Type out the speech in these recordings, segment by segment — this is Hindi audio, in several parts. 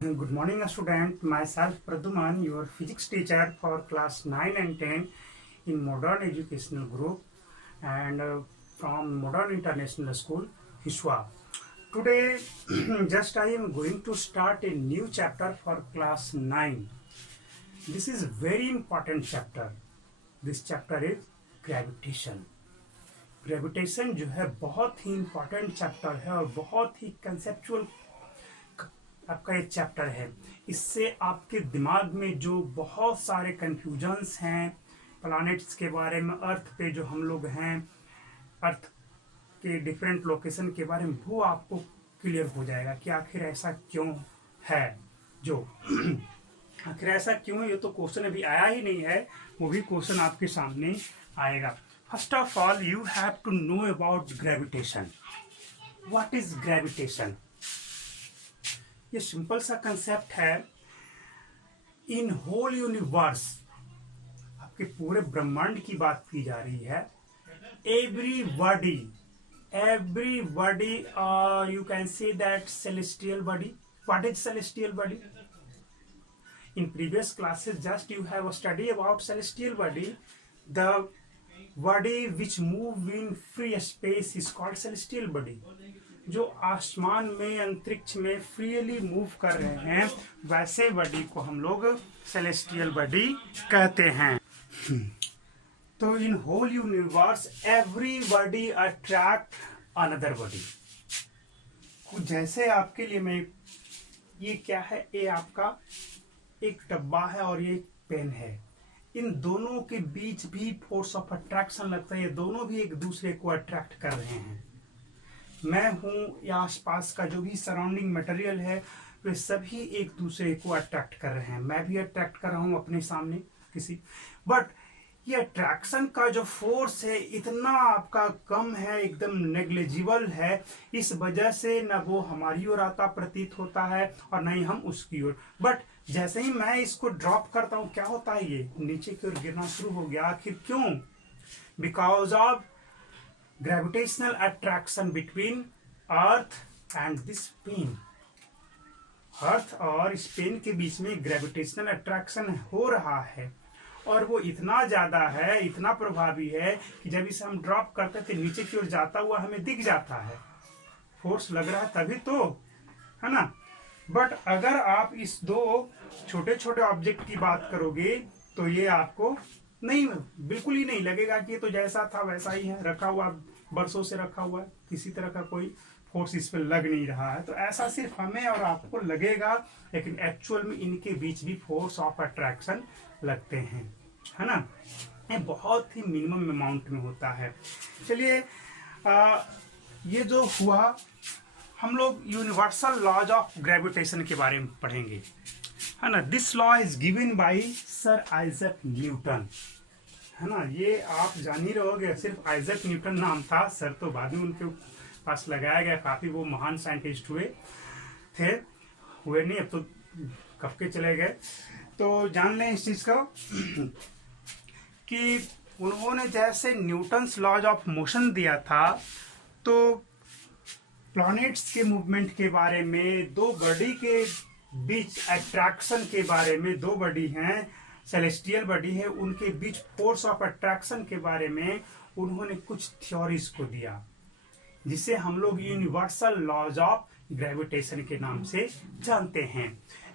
Good morning, student. Myself Praduman, your physics teacher for class 9 and 10 in Modern Educational Group and from Modern International School, Hishwa. Today, just I am going to start a new chapter for class 9. This is very important chapter. This chapter is gravitation. Gravitation जो है बहुत ही इम्पोर्टेंट चैप्टर है और बहुत ही कंसेप्चुअल आपका एक चैप्टर है। इससे आपके दिमाग में जो बहुत सारे कंफ्यूजन्स हैं प्लैनेट्स के बारे में, अर्थ पे जो हम लोग हैं, अर्थ के डिफरेंट लोकेशन के बारे में, वो आपको क्लियर हो जाएगा कि आखिर ऐसा क्यों है। जो आखिर ऐसा क्यों है, ये तो क्वेश्चन अभी आया ही नहीं है, वो भी क्वेश्चन आपके सामने आएगा। First of all you have to know about gravitation. What is gravitation? ये सिंपल सा कंसेप्ट है। इन होल यूनिवर्स, आपके पूरे ब्रह्मांड की बात की जा रही है। Everybody you can say that celestial body. What is celestial body? In previous classes just you have studied about celestial body. The body which move in free space is called celestial body. जो आसमान में, अंतरिक्ष में फ्रीली मूव कर रहे हैं, वैसे बॉडी को हम लोग सेलेस्टियल बॉडी कहते हैं। तो in whole universe every body attract another body. जैसे आपके लिए मैं, ये क्या है, ये आपका एक डब्बा है और ये पेन है। इन दोनों के बीच भी फोर्स ऑफ अट्रैक्शन लगता है। ये दोनों भी एक दूसरे को अट्रैक्ट कर रहे हैं। मैं हूं या आसपास का जो भी सराउंडिंग मटेरियल है, वे सभी एक दूसरे को अट्रैक्ट कर रहे हैं। मैं भी अट्रैक्ट कर रहा हूं अपने सामने किसी, बट ये अट्रैक्शन का जो फोर्स है इतना आपका कम है, एकदम नेग्लिजिबल है। इस वजह से न वो हमारी ओर आता प्रतीत होता है और न ही हम उसकी ओर। बट जैसे ही मैं इसको ड्रॉप करता हूं, क्या होता है, ये नीचे की ओर गिरना शुरू हो गया। आखिर क्यों? Because of gravitational attraction between earth and this pen. Earth और इस पेन के बीच में ग्रेविटेशनल अट्रैक्शन हो रहा है और वो इतना ज्यादा है, इतना प्रभावी है कि जब इसे हम ड्रॉप करते थे नीचे की ओर जाता हुआ हमें दिख जाता है। फोर्स लग रहा है तभी तो, है ना। बट अगर आप इस दो छोटे छोटे ऑब्जेक्ट की बात करोगे तो ये आपको नहीं, बिल्कुल ही नहीं लगेगा कि ये तो जैसा था वैसा ही है, रखा हुआ, बरसों से रखा हुआ है, किसी तरह का कोई फोर्स इस पर लग नहीं रहा है। तो ऐसा सिर्फ हमें और आपको लगेगा, लेकिन एक्चुअल में इनके बीच भी फोर्स ऑफ अट्रैक्शन लगते हैं, है ना। ये बहुत ही मिनिमम अमाउंट में होता है। चलिए, ये जो हुआ, हम लोग यूनिवर्सल लॉज ऑफ ग्रेविटेशन के बारे में पढ़ेंगे, है ना। This law is given by sir Isaac Newton, है ना। ये आप जान ही रहोगे, सिर्फ आइजक न्यूटन नाम था, सर तो बाद में उनके पास लगाया गया। काफी वो महान साइंटिस्ट हुए नहीं, अब तो कब के चले गए। तो जान लें इस चीज को कि उन्होंने जैसे न्यूटन्स लॉज ऑफ मोशन दिया था, तो प्लैनेट्स के मूवमेंट के बारे में, दो बॉडी के बीच अट्रैक्शन के बारे में, दो बॉडी हैं, सेलेस्टियल बॉडी है, उनके बीच फोर्स ऑफ अट्रैक्शन के बारे में उन्होंने कुछ थ्योरीज को दिया, जिसे हम लोग यूनिवर्सल लॉज ऑफ ग्रेविटेशन के नाम से जानते हैं।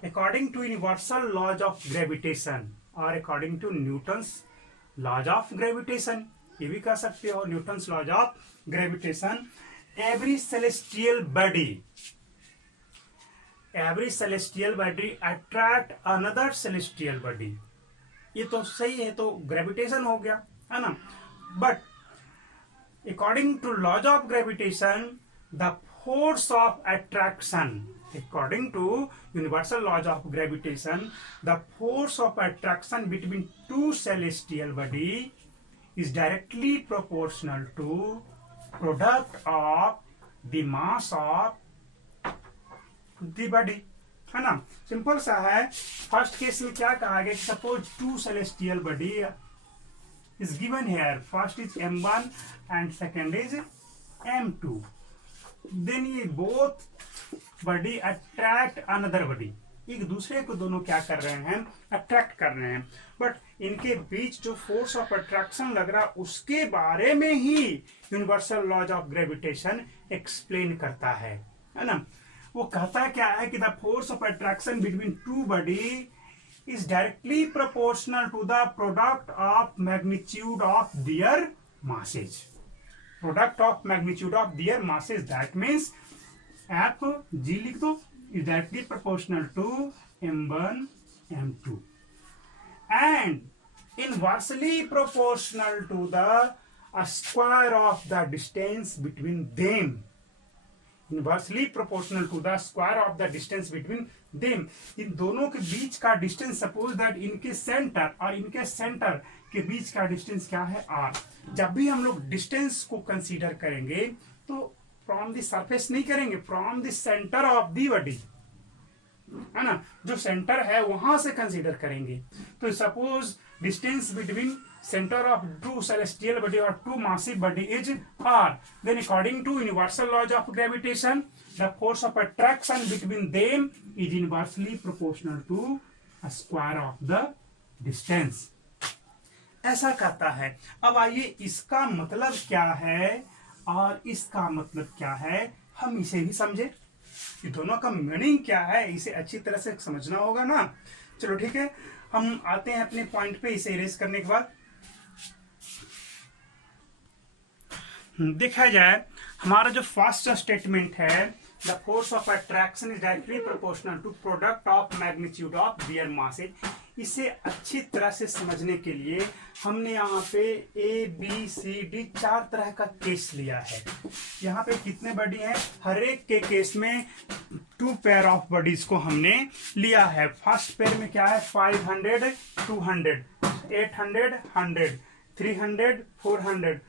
According to universal laws of gravitation और according to Newton's laws of gravitation, ये भी कह सकते हो Newton's laws of gravitation, every celestial body attract another celestial body. ये तो सही है, तो ग्रेविटेशन हो गया, है ना। But according to laws of gravitation the force of attraction, according to universal laws of gravitation the force of attraction between two celestial body is directly proportional to product of the mass of the body, है ना। सिंपल सा है। फर्स्ट केस में क्या कहा गया, suppose two celestial body is given here, first is m1 and second is m2, then ये both body attract another body, एक दूसरे को दोनों क्या कर रहे हैं, अट्रैक्ट कर रहे हैं, बट इनके बीच जो फोर्स ऑफ अट्रैक्शन लग रहा उसके बारे में ही universal laws of gravitation explain करता है ना। वो कहता क्या है कि the force of attraction between two body is directly proportional to the product of magnitude of their masses. Product of magnitude of their masses, that means F G लिख दो, is directly proportional to m1 m2 and inversely proportional to the square of the distance between them. Inversely proportional to the square of the distance between them. इन दोनों के बीच का डिस्टेंस, सपोज दैट इनके सेंटर और इनके सेंटर के बीच का डिस्टेंस क्या है, आर। जब भी हम लोग डिस्टेंस को कंसीडर करेंगे तो फ्रॉम द सरफेस नहीं करेंगे, from the centre of the body, है ना, जो सेंटर है वहां से कंसीडर करेंगे। तो suppose distance between center of two celestial body or two massive body is r, then according to universal laws of gravitation the force of attraction between them is inversely proportional to a square of the distance। ऐसा कहता है। अब आइए इसका मतलब क्या है और इसका मतलब क्या है, हम इसे भी समझे। ये दोनों का मीनिंग क्या है इसे अच्छी तरह से समझना होगा ना। चलो ठीक है, हम आते हैं अपने पॉइंट पे। इसे इरेज करने के बाद देखा जाए, हमारा जो फर्स्ट स्टेटमेंट है, the force of attraction is directly proportional to product of magnitude of their masses. इसे अच्छी तरह से समझने के लिए हमने यहाँ पे ए बी सी डी 4 तरह का केस लिया है। यहाँ पे कितने बॉडी हैं, हर एक के केस में 2 पेयर ऑफ बॉडीज को हमने लिया है। फर्स्ट पेयर में क्या है, 500 200 800 100 300 400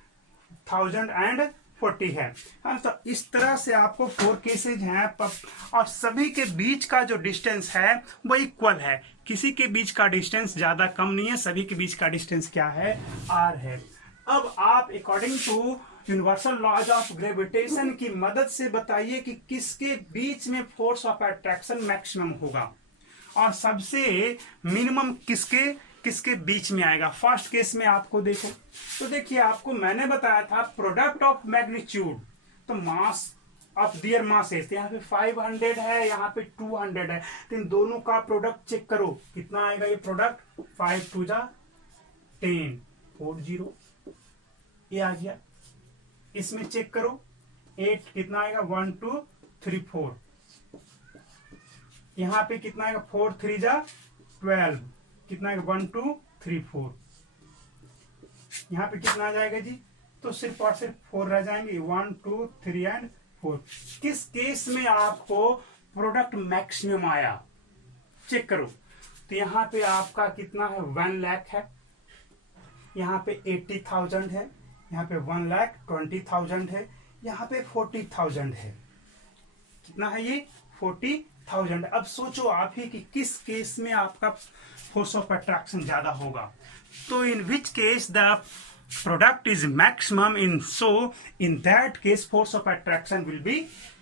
1000 एंड 40 है। तो इस तरह से आपको 4 केसेज हैं और सभी के बीच का जो डिस्टेंस है वो इक्वल है। किसी के बीच का डिस्टेंस ज्यादा कम नहीं है, सभी के बीच का डिस्टेंस क्या है, r है। अब आप according to universal laws of gravitation की मदद से बताइए कि किसके बीच में फोर्स ऑफ अट्रैक्शन मैक्सिमम होगा और सबसे मिनिमम किसके बीच में आएगा। फर्स्ट केस में आपको देखो, तो देखिए आपको मैंने बताया था प्रोडक्ट ऑफ मैग्नीट्यूड, तो मास ऑफ देयर मासेस, यहाँ पे 500 है, यहाँ पे 200 है, तो इन दोनों का प्रोडक्ट चेक करो कितना आएगा। ये प्रोडक्ट 5 2 जा 10 40 ये आ गया। इसमें चेक करो 8 कितना आएगा, 1 2 3 4, यहाँ पे कितना आएगा, 4 3 जा 12 कितना है, 1 2 3 4, यहाँ पे कितना आ जाएगा जी, तो सिर्फ और सिर्फ 4 रह जाएंगे, 1 2 3 एंड 4। किस केस में आपको प्रोडक्ट मैक्सिमम आया चेक करो। तो यहाँ पे आपका कितना है, 1 लाख है, यहाँ पे 80,000 है, यहाँ पे 1,20,000 है, यहाँ पे 40,000 है। कितना है ये, 40,000। अब सोचो आप ही कि किस केस में आपका फोर्स ऑफ अट्रैक्शन ज्यादा होगा। तो in which case the product is maximum, in that case force of attraction will be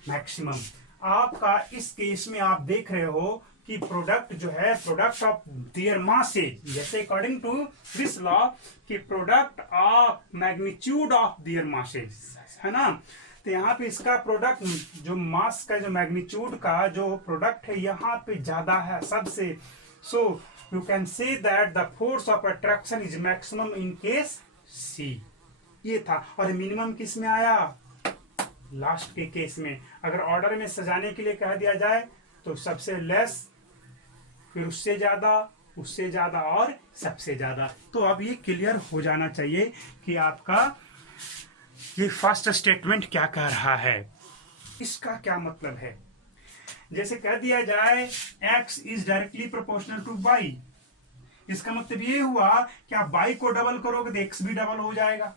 maximum. आपका इस केस में आप देख रहे हो कि प्रोडक्ट जो है, प्रोडक्ट ऑफ देयर मासेज, जैसे अकॉर्डिंग टू दिस लॉ कि product of magnitude of their masses है ना। तो यहाँ पे इसका प्रोडक्ट जो मास का जो मैग्नीट्यूड का जो प्रोडक्ट है यहाँ पे ज्यादा है सबसे। So you can say that the force of attraction is maximum in case C. ये था। और मिनिमम किस में आया, लास्ट के केस में। अगर ऑर्डर में सजाने के लिए कह दिया जाए तो सबसे लेस, फिर उससे ज्यादा और सबसे ज्यादा। तो अब ये क्लियर हो जाना चाहिए कि आपका ये फर्स्ट स्टेटमेंट क्या कह रहा है, इसका क्या मतलब है। जैसे कह दिया जाए x is directly proportional to y, इसका मतलब ये हुआ कि आप y को डबल करोगे तो x भी डबल हो जाएगा,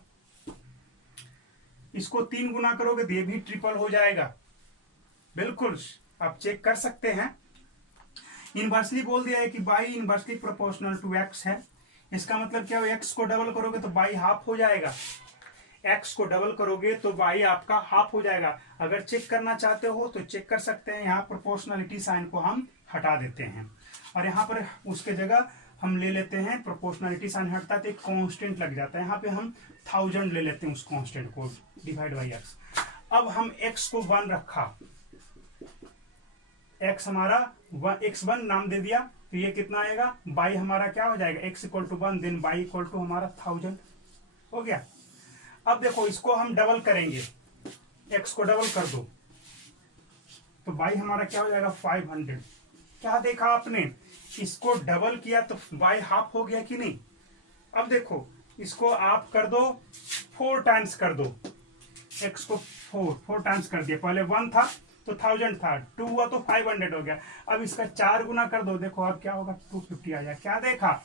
इसको 3 गुना करोगे तो ये भी ट्रिपल हो जाएगा। बिल्कुल आप चेक कर सकते हैं। इनवर्सली बोल दिया है कि y inversely proportional to x है, इसका मतलब क्या हो, x को डबल करोगे तो y हाफ हो जाएगा, x को डबल करोगे तो y आपका हाफ हो जाएगा। अगर चेक करना चाहते हो तो चेक कर सकते हैं, यहाँ प्रोपोर्शनलिटी साइन को हम हटा देते हैं और यहाँ पर उसके जगह हम ले लेते हैं, प्रोपोर्शनलिटी साइन हटता है तो एक कांस्टेंट लग जाता है, यहाँ पे हम 1000 ले लेते हैं उस कांस्टेंट को, डिवाइड बाई x। अब हम x को 1 रखा, x हमारा x1 नाम दे दिया, तो ये कितना आएगा, y हमारा क्या हो जाएगा, x equal to 1, then y equal to हमारा 1000 हो गया। अब देखो इसको हम डबल करेंगे, x को डबल कर दो तो y हमारा क्या हो जाएगा 500। क्या देखा आपने, इसको डबल किया तो y हाफ हो गया कि नहीं। अब देखो इसको आप कर दो 4 टाइम्स कर दो, x को 4 टाइम्स कर दिया, पहले 1 था तो 1000 था, 2 हुआ तो 500 हो गया। अब इसका 4 गुना कर दो, देखो अब क्या होगा 250 आ जाएगा। क्या देखा,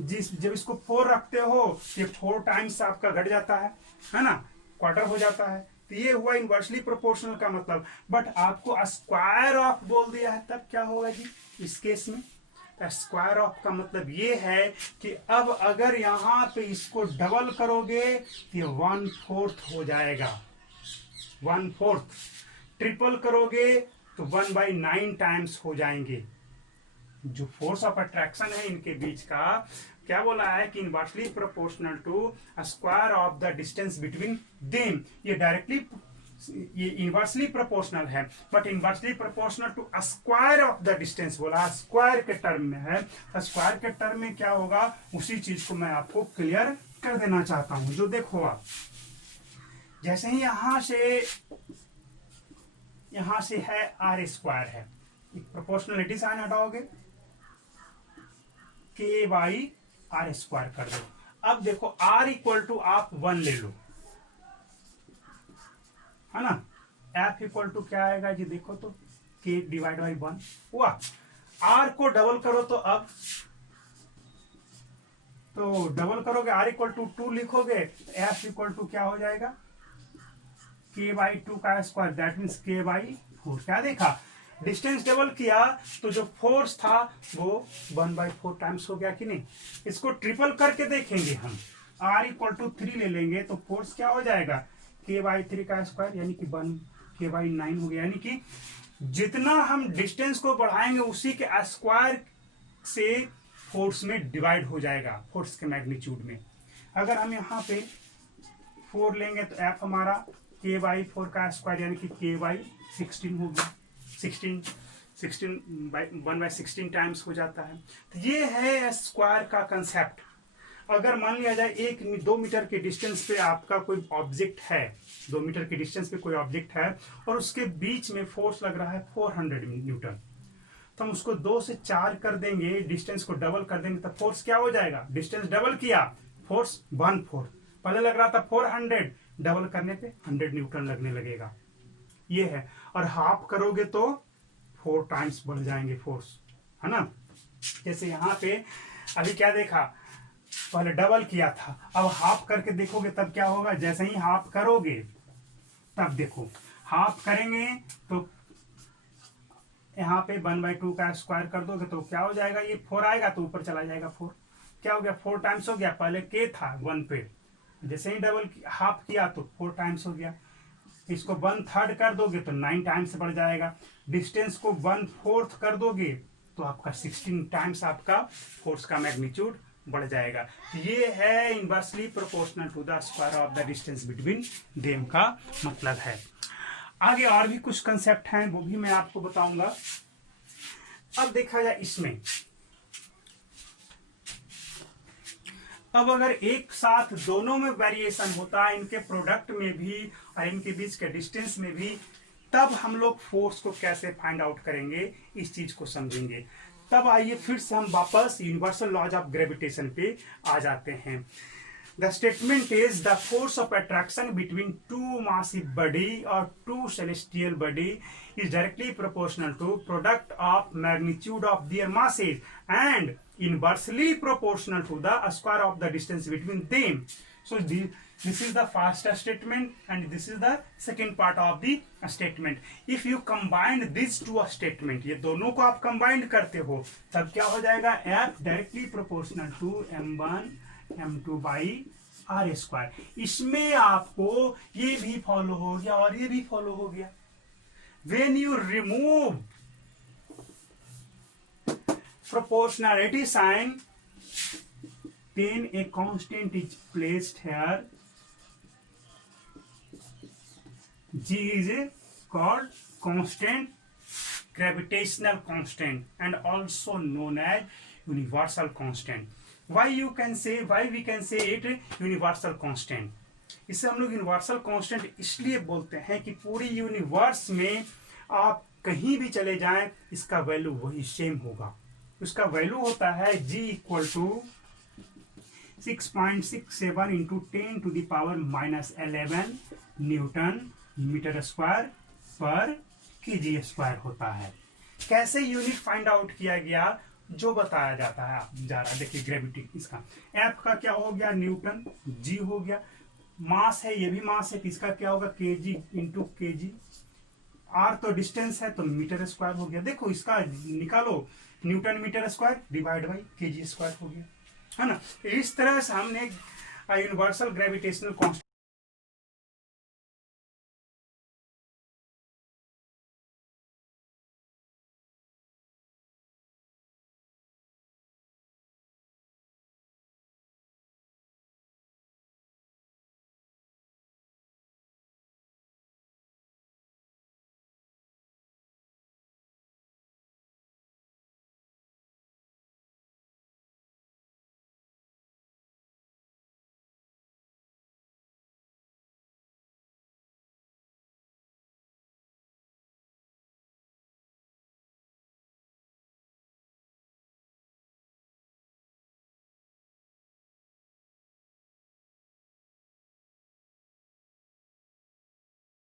जब इसको 4 रखते हो ये 4 टाइम्स आपका घट जाता है ना, क्वार्टर हो जाता है, तो ये हुआ इनवर्सली प्रोपोर्शनल का मतलब। बट आपको स्क्वायर ऑफ बोल दिया है, तब क्या होगा जी इस केस में, स्क्वायर ऑफ का मतलब ये है कि अब अगर यहाँ पे इसको डबल करोगे तो ये 1/4 हो जाएगा, 1/4। ट्रिपल करोगे तो 1/9 टाइम्स हो जाएंगे। जो फोर्स ऑफ अट्रैक्शन है इनके बीच का, क्या बोला है कि inversely proportional to square of the distance between them. ये इनवर्सली प्रोपोर्शनल है, but inversely proportional to square of the distance बोला, स्क्वायर के टर्म में है। स्क्वायर के टर्म में क्या होगा, उसी चीज को मैं आपको क्लियर कर देना चाहता हूं। जो देखो आप, जैसे ही यहां से है आर स्क्वायर है, प्रोपोर्शनलिटी साइन हटाओगे, के बाई आर स्क्वायर कर दो। अब देखो आर इक्वल टू आप 1 ले लो, है ना, एफ इक्वल टू क्या आएगा जी, देखो तो के डिवाइड बाई 1 हुआ। आर को डबल करो तो अब तो डबल करोगे, आर इक्वल टू 2 लिखोगे, एफ इक्वल टू क्या हो जाएगा, के बाई 2 का स्क्वायर, दैट मीन्स के बाई 4। क्या देखा, डिस्टेंस डबल किया तो जो फोर्स था वो 1/4 टाइम्स हो गया कि नहीं। इसको ट्रिपल करके देखेंगे हम, आर इक्वल टू 3 ले लेंगे तो फोर्स क्या हो जाएगा, के बाई 3 का स्क्वायर यानी कि 1 के बाई 9 हो गया। यानी कि जितना हम डिस्टेंस को बढ़ाएंगे उसी के स्क्वायर से फोर्स में डिवाइड हो जाएगा, फोर्स के मैग्नीट्यूड में। अगर हम यहाँ पे 4 लेंगे तो एफ हमारा के बाई 4 का स्क्वायर यानी कि के बाई 16 हो गया, 16 1/16 टाइम्स हो जाता है। तो ये है स्क्वायर का कंसेप्ट। अगर मान लिया जाए 1-2 मीटर के डिस्टेंस पे आपका कोई ऑब्जेक्ट है, 2 मीटर के डिस्टेंस पे कोई ऑब्जेक्ट है और उसके बीच में फोर्स लग रहा है 400 न्यूटन, तो हम उसको 2 से 4 कर देंगे, डिस्टेंस को डबल कर देंगे, तो फोर्स क्या हो जाएगा, डिस्टेंस डबल किया, फोर्स 1/4। पहले लग रहा था 400, डबल करने पे 100 न्यूटन लगने लगेगा। ये है, और हाफ करोगे तो 4 टाइम्स बढ़ जाएंगे फोर्स, है ना। जैसे यहाँ पे अभी क्या देखा, पहले डबल किया था, अब हाफ करके देखोगे तब क्या होगा, जैसे ही हाफ करोगे तब देखो, हाफ करेंगे तो यहाँ पे 1/2 का स्क्वायर कर दोगे तो क्या हो जाएगा, ये 4 आएगा तो ऊपर चला जाएगा 4, क्या हो गया 4 टाइम्स हो गया। पहले के था 1 पे, जैसे ही डबल हाफ किया तो 4 टाइम्स हो गया। इसको 1/3 कर दोगे तो 9 टाइम्स बढ़ जाएगा। डिस्टेंस को 1/4 कर दोगे तो आपका 16 टाइम्स आपका फोर्स का मैग्नीट्यूड बढ़ जाएगा। ये है inversely proportional to the square of the distance between them का मतलब है। आगे और भी कुछ कंसेप्ट हैं, वो भी मैं आपको बताऊंगा। अब देखा जाए इसमें, अब अगर एक साथ दोनों में वेरिएशन होता है, इनके प्रोडक्ट में भी और इनके बीच के डिस्टेंस में भी, तब हम लोग फोर्स को कैसे फाइंड आउट करेंगे, इस चीज को समझेंगे। तब आइए फिर से हम वापस यूनिवर्सल लॉज ऑफ ग्रेविटेशन पे आ जाते हैं। The statement is the force of attraction between 2 massive body or 2 celestial body is directly proportional to product of magnitude of their masses and inversely proportional to the square of the distance between them. So this is the first statement and this is the second part of the statement. If you combine these two statement, ये दोनों को आप combine करते हो तब क्या हो जाएगा, F directly proportional to m1 m2 by R square. इसमें आपको ये भी फॉलो हो गया और ये भी फॉलो हो गया। When you remove proportionality sign, then a constant is placed here. G is called constant, gravitational constant, and also known as universal constant. Why we can say it universal constant? इसे हम लोग यूनिवर्सल कांस्टेंट इसलिए बोलते हैं कि पूरी यूनिवर्स में आप कहीं भी चले जाएं, इसका वैल्यू वही सेम होगा। उसका वैल्यू होता है G equal to 6.67 into 10⁻11 newton metre square पर केजी स्क्वायर होता है। कैसे यूनिट फाइंड आउट किया गया, जो बताया जाता है जा रहा है। देखिए ग्रेविटी, इसका एफ का क्या हो गया, न्यूटन, जी हो गया, मास है, ये भी मास है, इसका क्या होगा, केजी इंटू केजी, आर तो डिस्टेंस है तो मीटर स्क्वायर हो गया। देखो इसका निकालो, newton metre square divide by KG square हो गया, है ना। इस तरह से हमने यूनिवर्सल ग्रेविटेशनल कांस्टेंट